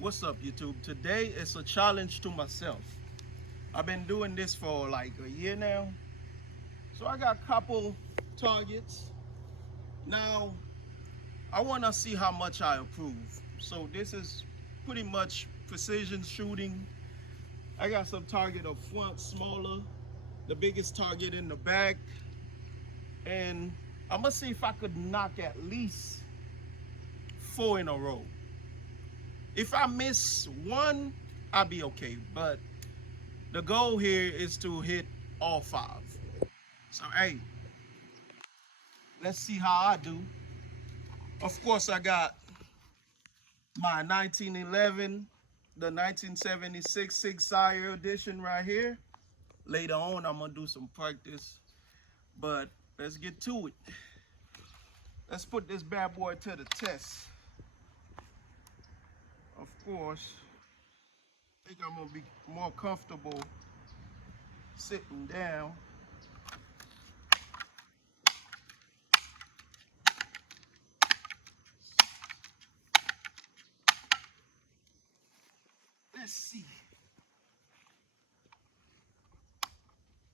What's up, YouTube? Today is a challenge to myself. I've been doing this for like a year now. So I got a couple targets. Now, I want to see how much I improve. So this is pretty much precision shooting. I got some target up front, smaller, the biggest target in the back. And I'm going to see if I could knock at least 4 in a row. If I miss one, I'll be okay. But the goal here is to hit all 5. So, hey, let's see how I do. Of course, I got my 1911, the 1976 Sig Sauer edition right here. Later on, I'm going to do some practice. But let's get to it. Let's put this bad boy to the test. Of course, I think I'm going to be more comfortable sitting down. Let's see.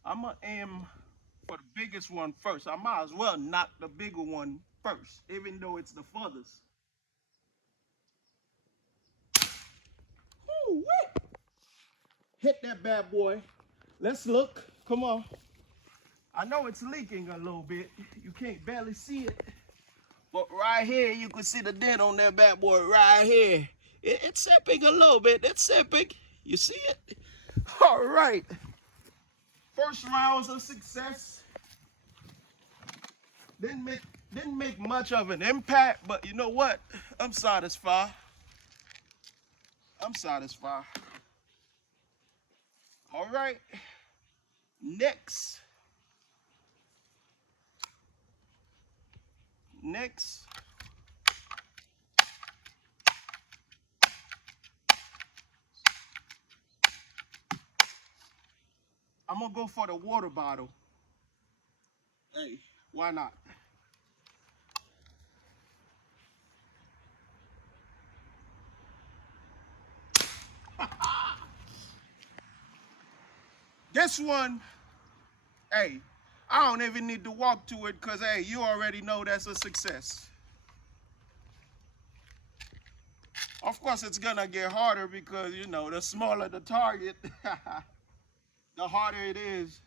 I'm going to aim for the biggest one first. I might as well knock the bigger one first, even though it's the furthest. Woo-wee. Hit that bad boy. Let's look. Come on. I know it's leaking a little bit. You can't barely see it. But right here, you can see the dent on that bad boy right here. It's seeping a little bit. It's seeping. You see it? All right. First rounds of success. Didn't make much of an impact, but you know what? I'm satisfied. I'm satisfied. All right. Next. I'm gonna go for the water bottle. Hey, why not? This one, hey, I don't even need to walk to it because, hey, you already know that's a success. Of course, it's gonna get harder because, you know, the smaller the target, the harder it is.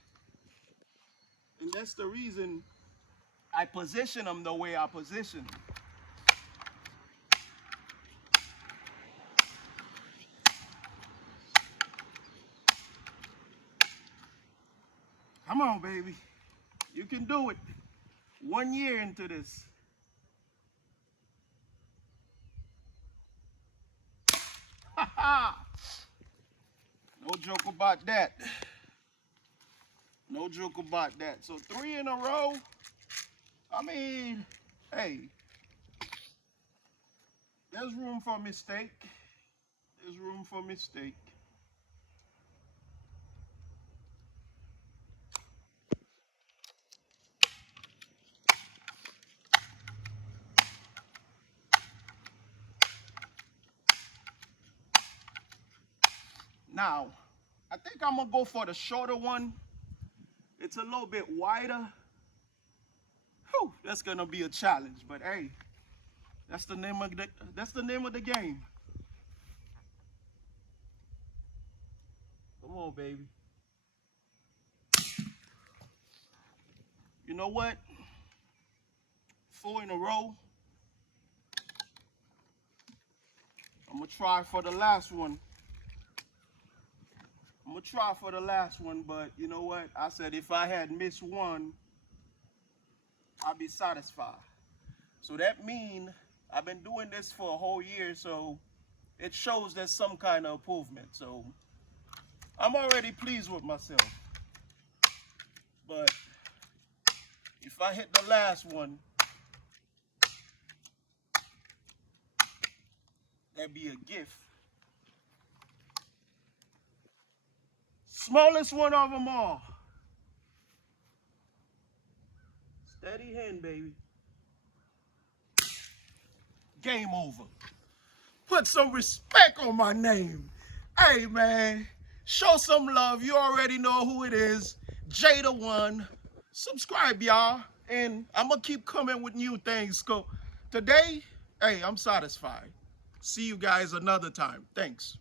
And that's the reason I position them the way I position them. Come on, baby. You can do it. 1 year into this. No joke about that. No joke about that. So 3 in a row. I mean, hey, there's room for mistake. There's room for mistake. Now, I think I'm gonna go for the shorter one. It's a little bit wider. Whew, that's gonna be a challenge, but hey, that's the name of the game. Come on, baby. You know what? 4 in a row. I'm gonna try for the last one. I'm gonna try for the last one, but you know what? I said if I had missed one, I'd be satisfied. So that means I've been doing this for a whole year, so it shows there's some kind of improvement. So I'm already pleased with myself. But if I hit the last one, that'd be a gift. Smallest one of them all. Steady hand, baby. Game over. Put some respect on my name. Hey, man, show some love. You already know who it is. Jada1. Subscribe, y'all. And I'm going to keep coming with new things. Today, hey, I'm satisfied. See you guys another time. Thanks.